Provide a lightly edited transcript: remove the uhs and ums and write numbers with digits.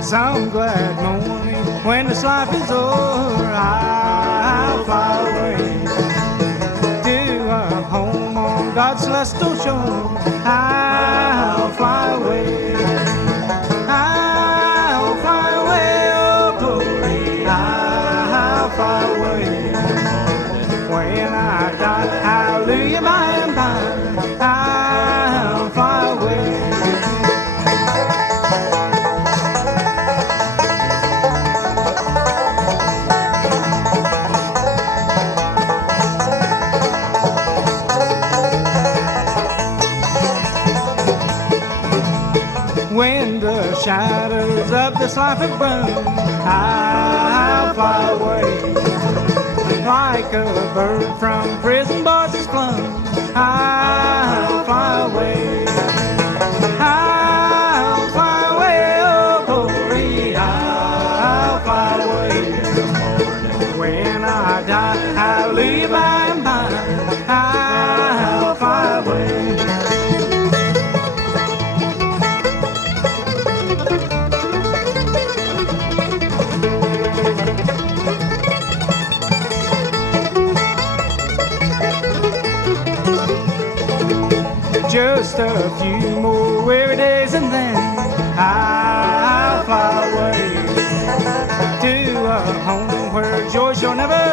Some glad morning when this life is over, I'll fly away to a home on God's celestial shore. I'll fly away. I'll fly away, oh glory. I'll fly away. When I die, hallelujah, by and by, I'll fly away. When the shadows of this life have grown, I'll fly away. Like a bird from prison bars is flown, I'll fly away. I'll fly away, oh glory, I'll fly away. When I die, hallelujah, by and by, I'll fly away. Just a few more weary days and then I'll fly away to a home where joy shall never